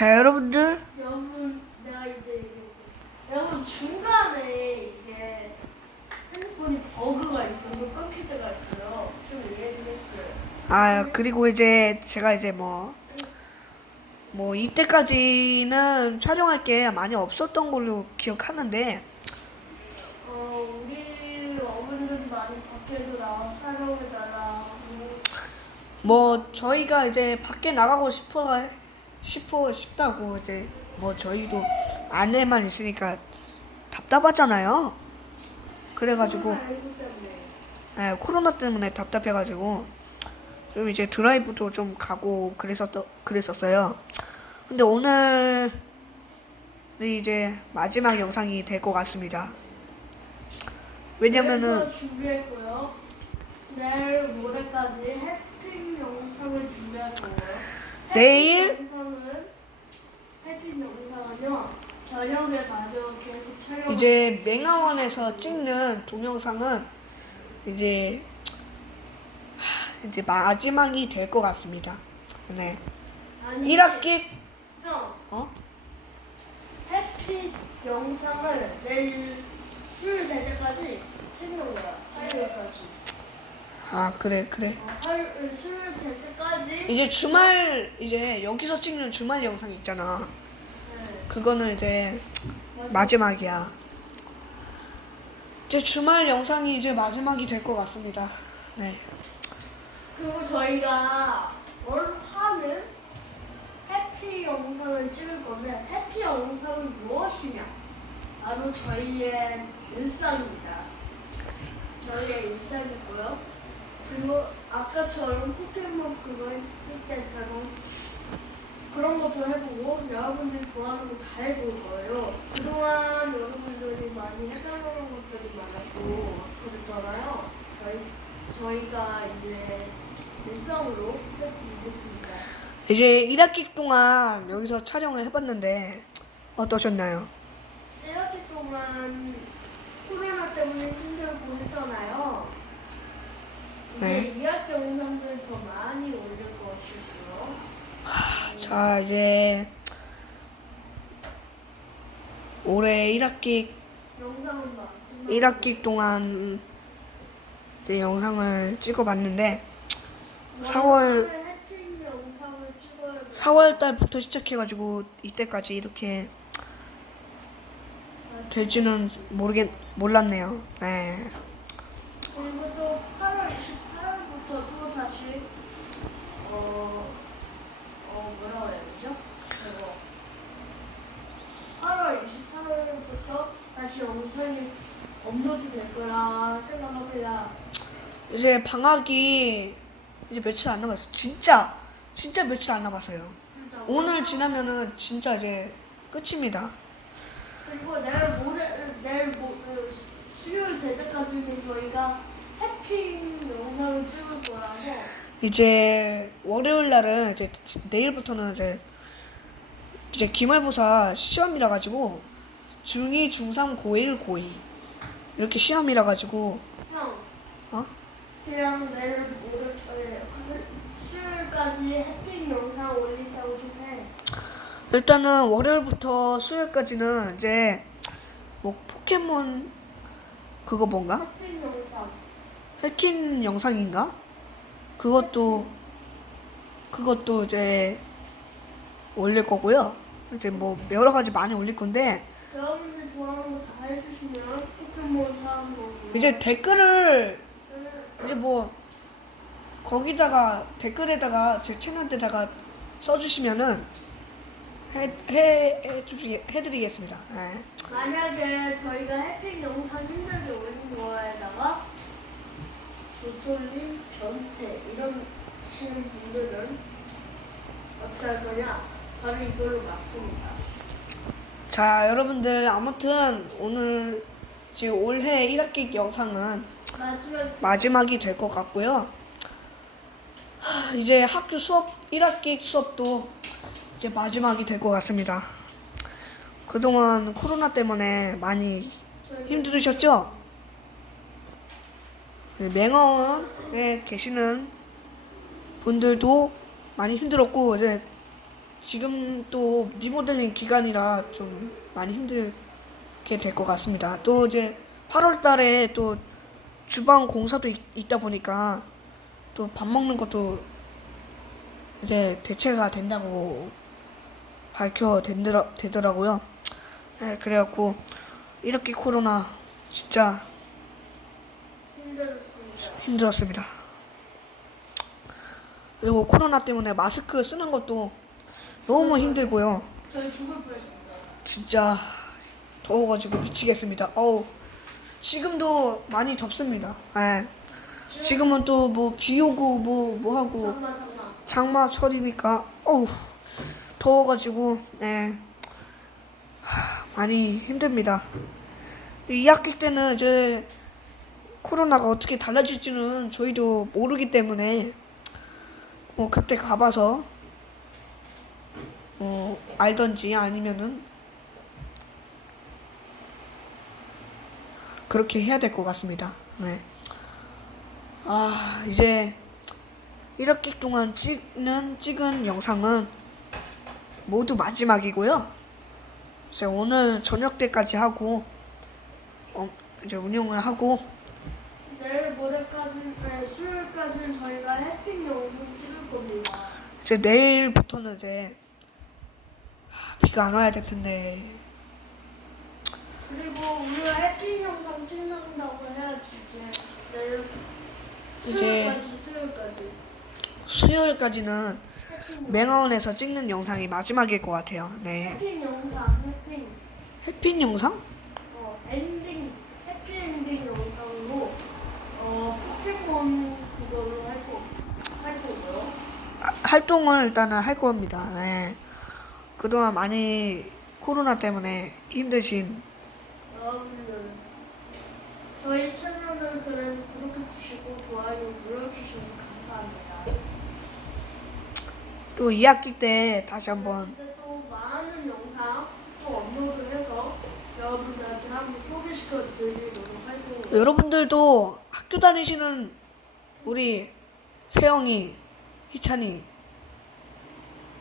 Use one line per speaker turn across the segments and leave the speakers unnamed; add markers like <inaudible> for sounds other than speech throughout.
자, 여러분들.
여러분 내가 이제 얘기할게. 여러분 중간에 이제 핸드폰이 버그가 있어서 끊길 때가 있어요. 좀 이해해 주겠어요.
아, 그리고 이제 제가 이제 뭐, 뭐, 이때까지는 촬영할 게 많이 없었던 걸로 기억하는데,
어 우리 어머니들이 많이 밖에도 나와서 촬영해달라.
뭐, 저희가 이제 밖에 나가고 싶어, 싶어, 싶다고 이제, 뭐, 저희도 안에만 있으니까 답답하잖아요. 그래가지고. 예, 코로나 때문에 답답해가지고 좀 이제 드라이브도 좀 가고 그랬었 그랬었어요. 근데 오늘 이제 마지막 영상이 될 것 같습니다. 왜냐면은.
내일 모레까지 해팅 영상을 준비할. 해팅
내일?
영상은 해팅 영상은요 저녁에 가져 계속 촬영.
이제 맹아원에서 찍는 동영상은 이제 하, 이제 마지막이 될 것 같습니다. 네.
아니
1학기
형
어?
해피 영상을 내일 수요일 될 때까지 찍는 거야. 화요일까지.
아 그래 그래.
어, 화요일 수요일 될 때까지.
이제 주말 이제 여기서 찍는 주말 영상 있잖아.
네.
그거는 이제 마지막이야. 이제 주말 영상이 이제 마지막이 될 것 같습니다. 네.
그리고 저희가 올 화는 해피 영상을 찍을 건데 해피 영상은 무엇이냐? 바로 저희의 일상입니다. 저희의 일상이고요. 그리고 아까처럼 포켓몬 그거 했을 때처럼 그런 것도 해보고 여러분들이 좋아하는 거 다 해볼 거예요. 그동안 여러분들이 많이 해달라는 것들이 많았고 그랬잖아요. 저희 저희가 이제 일상으로 해보겠습니다.
이제 1학기 동안 여기서 촬영을 해봤는데 어떠셨나요?
1학기 동안 코로나 때문에 힘들고 했잖아요. 이제
네.
2학기 영상들 더 많이 올릴 것이고요.
자 이제 올해 1학기
영상은 많지만
1학기 동안 이제 영상을 찍어봤는데 4월
해팅 영상을 찍어야 돼.
4월 달부터 시작해가지고 이때까지 이렇게 될지는 모르겠 몰랐네요. 네.
그리고 또 8월 24일부터 또 다시 어, 어 뭐라고 해야 되죠? 그거 8월 24일부터 다시 영상이 업로드 될 거라 생각합니다.
이제 방학이 이제 며칠 안 남았어요. 진짜 진짜 며칠 안 남았어요.
진짜
오늘 지나면은 진짜 이제 끝입니다.
그리고 내일 모레 내일 모 어, 수요일 될 때까지는 저희가 해핑 영상을 찍을 거라서
이제 월요일 날은 이제 내일부터는 이제 이제 기말고사 시험이라 가지고 중2, 중3, 고1, 고2 이렇게 시험이라 가지고
형
어?
그냥 내일 모레 에, 수요일까지 해핑 영상 올린다고 좀 해.
일단은 월요일부터 수요일까지는 이제 뭐 포켓몬 그거 뭔가
해핑 영상.
해킹 영상인가? 그것도 그것도 이제 올릴 거고요. 이제 뭐 여러 가지 많이 올릴 건데
여러분들 좋아하는 거 다 해주시면 포켓몬 사는 거.
이제 댓글을 이제 뭐 거기다가 댓글에다가 제 채널에다가 써주시면은 해 해 해주시 해드리겠습니다. 네.
만약에 저희가 해핑 영상 힘들게 올린 거에다가 도톨리, 변태 이런 치는 분들은 어떻게 할 거냐? 바로 이걸로 맞습니다.
자 여러분들 아무튼 오늘 지금 올해 1학기 영상은
마지막
마지막이 될 것 같고요. 하, 이제 학교 수업 1학기 수업도 이제 마지막이 될 것 같습니다. 그동안 코로나 때문에 많이 힘들으셨죠? 맹어원에 계시는 분들도 많이 힘들었고 이제 지금 또 리모델링 기간이라 좀 많이 힘들게 될 것 같습니다. 또 이제 8월 달에 또 주방 공사도 있, 있다 보니까 또 밥 먹는 것도 이제 대체가 된다고 밝혀 된더라, 되더라고요. 네, 그래갖고 이렇게 코로나 진짜
힘들었습니다.
힘들었습니다. 그리고 코로나 때문에 마스크 쓰는 것도 너무 힘들고요.
저희 죽을 뻔했습니다.
진짜 더워가지고 미치겠습니다. 어우 지금도 많이 덥습니다. 예. 지금은 또 뭐 비 오고 뭐 뭐 하고. 장마철이니까 어우 더워가지고 예. 하, 많이 힘듭니다. 이 학기 때는 이제 코로나가 어떻게 달라질지는 저희도 모르기 때문에 어, 그때 가봐서 어, 알던지 아니면은 그렇게 해야 될 것 같습니다. 네. 아 이제 1학기 동안 찍는 찍은 영상은 모두 마지막이고요. 이제 오늘 저녁 때까지 하고 어, 이제 운영을 하고
내일 모레까지, 아니 수요일까지는 저희가 햇빛 영상 찍을 겁니다.
이제 내일부터는 이제 아, 비가 안 와야 될 텐데
그리고 우리가 햇빛 영상 찍는다고 해야지 이제 내일
이제-
수요일까지 수요일까지
수요일까지는. 맹아원에서 찍는 영상이 마지막일 것 같아요. 네.
햇빛 영상 햇빛
햇빛 영상?
어 엔딩 해피 엔딩 영상으로 어 포켓몬 그걸로 할거할 거고요.
아, 활동을 일단은 할 겁니다. 네. 그동안 많이 코로나 때문에 힘드신
여러분들 저희 채널을 그냥 구독해 주시고 좋아요 눌러주셔서 감사합니다.
또 2학기 때 다시 한번
근데 또 많은 영상 또 업로드해서 여러분들한테 한번 소개시켜 할 거고요.
여러분들도 학교 다니시는 우리 세영이, 희찬이,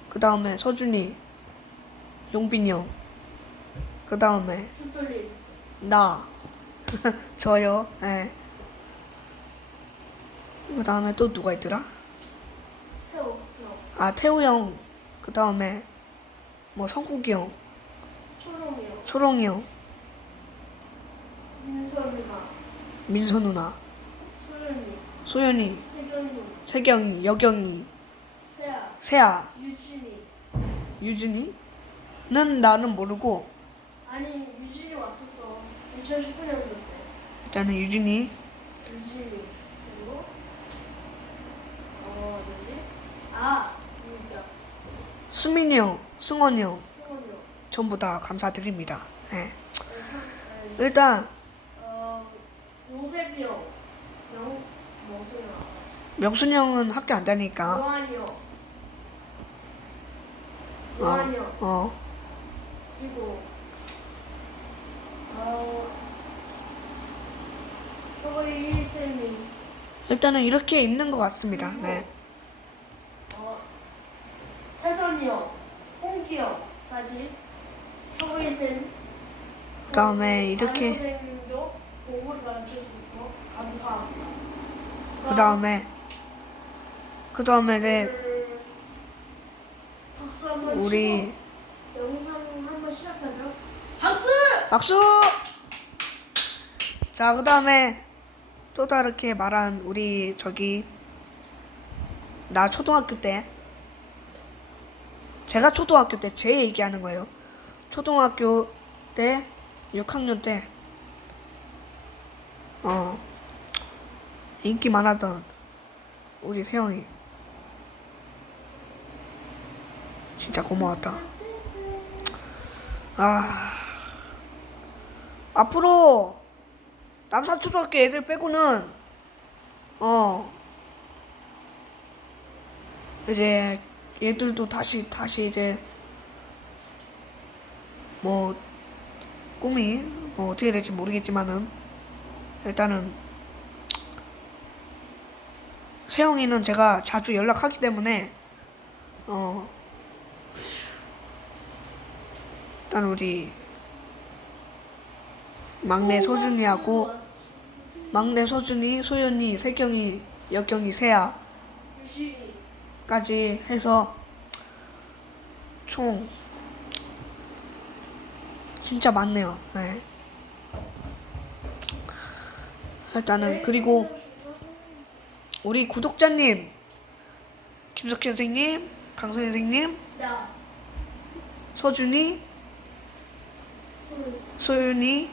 그 다음에 서준이, 용빈이 형, 그 다음에 나, <laughs> 저요, 예. 그 다음에 또 누가 있더라?
태호 형
아, 태우 형, 그 다음에 뭐 성국이 형,
초롱이 형.
초롱이 형,
민선이나.
민서 누나,
소연이.
소연이,
세경이.
세경이, 여경이,
세아.
세아,
유진이.
유진이 는 나는 모르고
아니 유진이 왔었어. 2019년도 때.
일단은 유진이,
유진이 그리고 어 누구지? 아 진짜
수민이 형, 승원이 형.
승원이 형.
전부 다 감사드립니다. 예.
네,
일단
어 요셉이 형. 영, 뭐세요?
명순이 형은 학교 안 다니까.
요한이 형.
어,
요한이 형.
어,
그리고
일단은 이렇게 있는 것 같습니다. 네.
어 태선이 형, 홍기 형까지 쌤.
그다음에 이렇게-
선생님도 공부를 가르쳐주셔서 감사합니다.
그 다음에 그 다음에
오늘 박수 한번
우리
치고 영상 한번 시작하죠. 박수!
박수! 자, 그 다음에 또 다르게 말한 우리 저기 나 초등학교 때 제가 초등학교 때 제 얘기하는 거예요. 초등학교 때 6학년 때 어, 인기 많았던 우리 세영이 진짜 고마웠다. 아. 앞으로 남산초등학교 애들 빼고는 어. 이제 얘들도 다시 다시 이제 뭐 꿈이 뭐 어떻게 될지 모르겠지만은 일단은 세영이는 제가 자주 연락하기 때문에 어 일단 우리 막내 소준이하고 막내 소준이, 소연이, 세경이, 여경이, 세아까지 해서 총 진짜 많네요. 네. 일단은 그리고 우리 구독자님 김석희 선생님, 강선 선생님,
나
서준이,
손.
소윤이,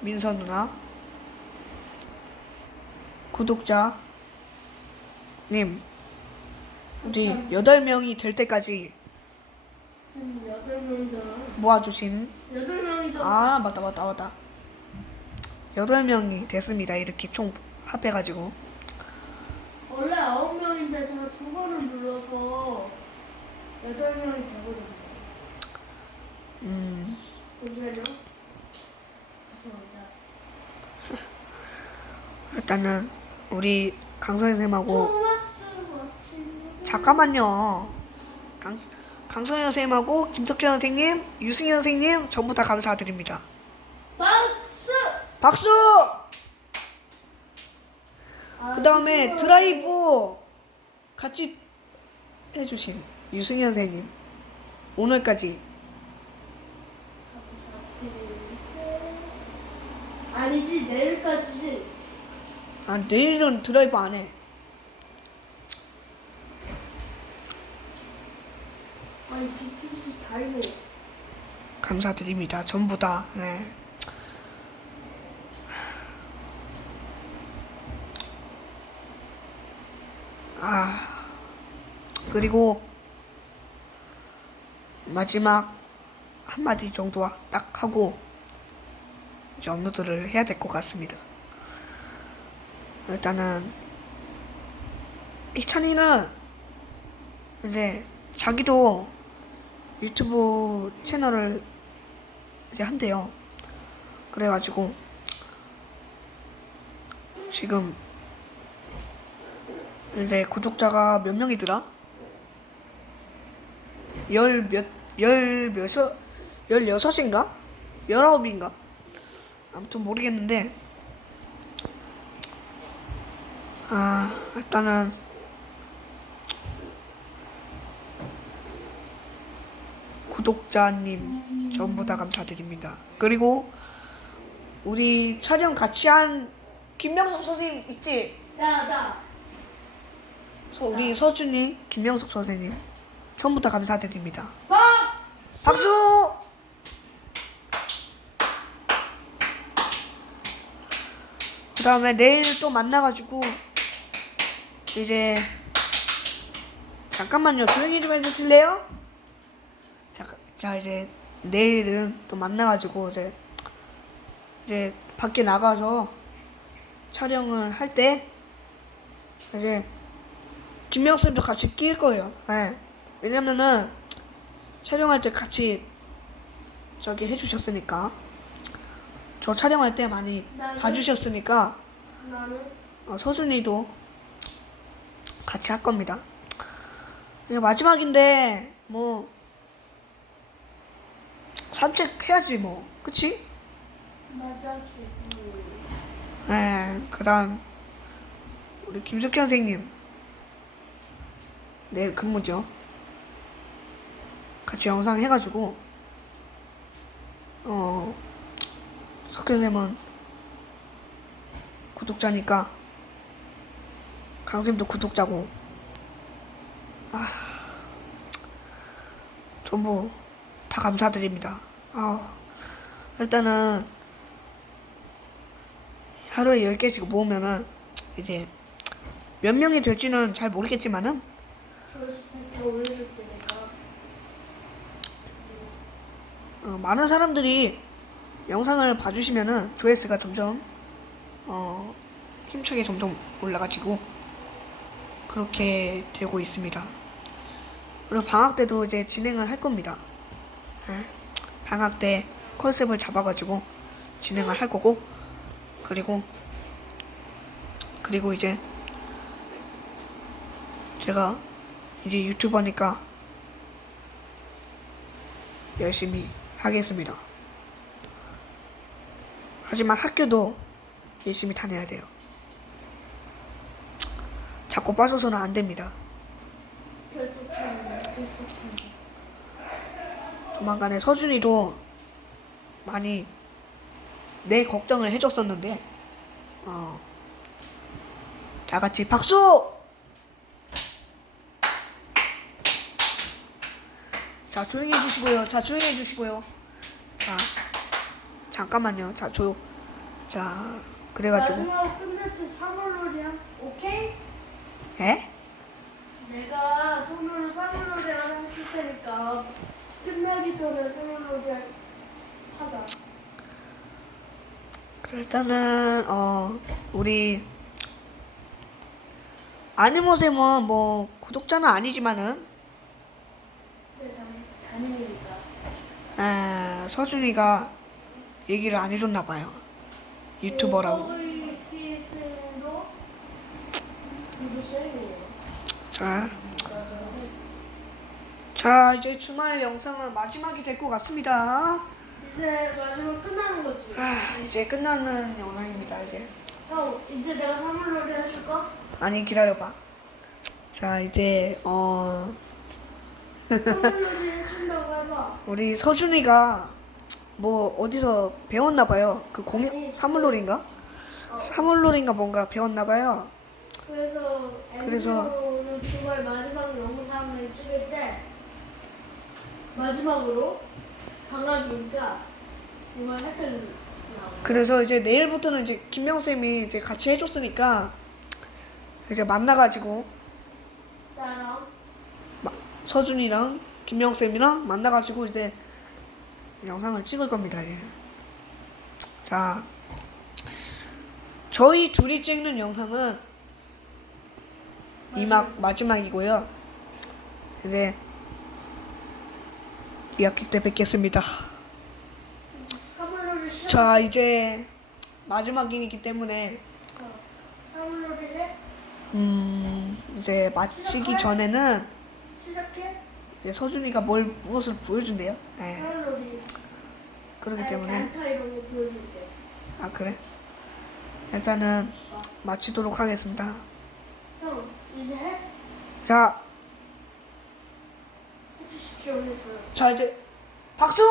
민서 누나, 구독자 님 우리 여덟 명이 될 때까지
지금 여덟 명이잖아.
모아주신
여덟 명이잖아.
아 맞다 맞다 맞다 여덟 명이 됐습니다 이렇게 총 합해가지고
원래 아홉 명인데 제가 두 번을 눌러서 여덟 명이 되거든요.
음
죄송합니다.
일단은 우리 강선 선생님하고. 잠깐만요 강 강선 선생님하고 김석현 선생님, 유승희 선생님 전부 다 감사드립니다.
박수.
박수!
아,
그 다음에. 드라이브 같이 해주신 유승희 선생님 오늘까지
감사드리고. 아니지 내일까지지.
아 내일은 드라이브 안 해.
아니 BTC 다 있네.
감사드립니다. 전부 다. 네. 아 그리고 마지막 한마디 정도 딱 하고 업로드를 해야 될 것 같습니다. 일단은 이찬이는 이제 자기도 유튜브 채널을 이제 한대요. 그래가지고 지금 이제 구독자가 몇 명이더라? 열 몇, 열 몇서, 열 여섯인가? 열아홉인가? 아무튼 모르겠는데, 아, 일단은, 구독자님 전부 다 감사드립니다. 그리고 우리 촬영 같이 한 김명석 선생님 있지?
야 나.
서- 우리 서준이 김명석 선생님 전부 다 감사드립니다.
박.
박수! 그 다음에 내일 또 만나가지고 이제 잠깐만요 조용히 좀 해주실래요? 자 이제 내일은 또 만나가지고 이제 이제 밖에 나가서 촬영을 할 때 이제 김명선도 같이 낄 거예요. 예. 왜냐면은 촬영할 때 같이 저기 해주셨으니까 저 촬영할 때 많이
나는-
봐주셨으니까
나는
어, 서준이도 같이 할 겁니다. 마지막인데 뭐 산책해야지 뭐 그치?
맞아 기분.
네, 그다음 우리 김석현 선생님 내일 근무죠. 같이 영상 해가지고 어 석현 쌤은 구독자니까 강쌤도 구독자고 아 전부 다 감사드립니다. 아 일단은 하루에 10개씩 모으면은 이제 몇 명이 될지는 잘 모르겠지만은. 어, 많은 사람들이 영상을 봐주시면은 조회수가 점점 어, 힘차게 점점 올라가지고 그렇게 되고 있습니다. 그리고 방학 때도 이제 진행을 할 겁니다. 예. 방학 때 컨셉을 잡아가지고 진행을 할 거고 그리고 그리고 이제 제가 이제 유튜버니까 열심히 하겠습니다. 하지만 학교도 열심히 다녀야 돼요. 자꾸 빠져서는 안 됩니다. 조만간에 서준이도 많이 내 걱정을 해줬었는데, 어, 다 같이 박수! 자, 조용히 해주시고요. 자, 조용히 해주시고요. 자, 잠깐만요. 자, 조용. 자, 그래가지고.
마지막으로 끝낼 때 사물놀이야 오케이?
에?
내가 선물로 사물놀이 하나 해줄 테니까 끝나기 전에 사물놀이 하자
그럼 일단은 어 우리 아니모셈은 뭐 구독자는 아니지만은
네, 당- 담임이니까
에, 서준이가 얘기를 안 해줬나 봐요. 유튜버라고. 자, 자 이제 주말 영상은 마지막이 될 것 같습니다.
이제 마지막 끝나는 거지.
아 이제 끝나는 영상입니다 이제.
형 이제 내가 사물놀이 해줄까?
아니 기다려봐. 자 이제 어.
사물놀이 해준다고 해봐.
우리 서준이가 뭐 어디서 배웠나 봐요. 그 공연 사물놀이인가?
어,
사물놀이인가 뭔가 배웠나 봐요.
그래서
그래서-
MC로는 주말 마지막 영상을 찍을 때 마지막으로 방학이니까 혜택을 나와요.
그래서 이제 내일부터는 이제 김명 쌤이 이제 같이 해줬으니까 이제 만나가지고
나랑
마- 서준이랑 김명 쌤이랑 만나가지고 이제 영상을 찍을 겁니다. 예. 자, 저희 둘이 찍는 영상은 이막 마지막이고요. 이제 2학기 때 뵙겠습니다. 자, 이제 마지막이기 때문에
어.
음 이제 마치기 전에는. 이제 서준이가 뭘 무엇을 보여준대요. 네.
사물놀이.
그렇기
아니,
때문에
단타 이런 거 보여줄게.
아 그래? 일단은 마치도록 하겠습니다.
형 이제 해.
자,
해주시죠 해줘.
자 이제 박수.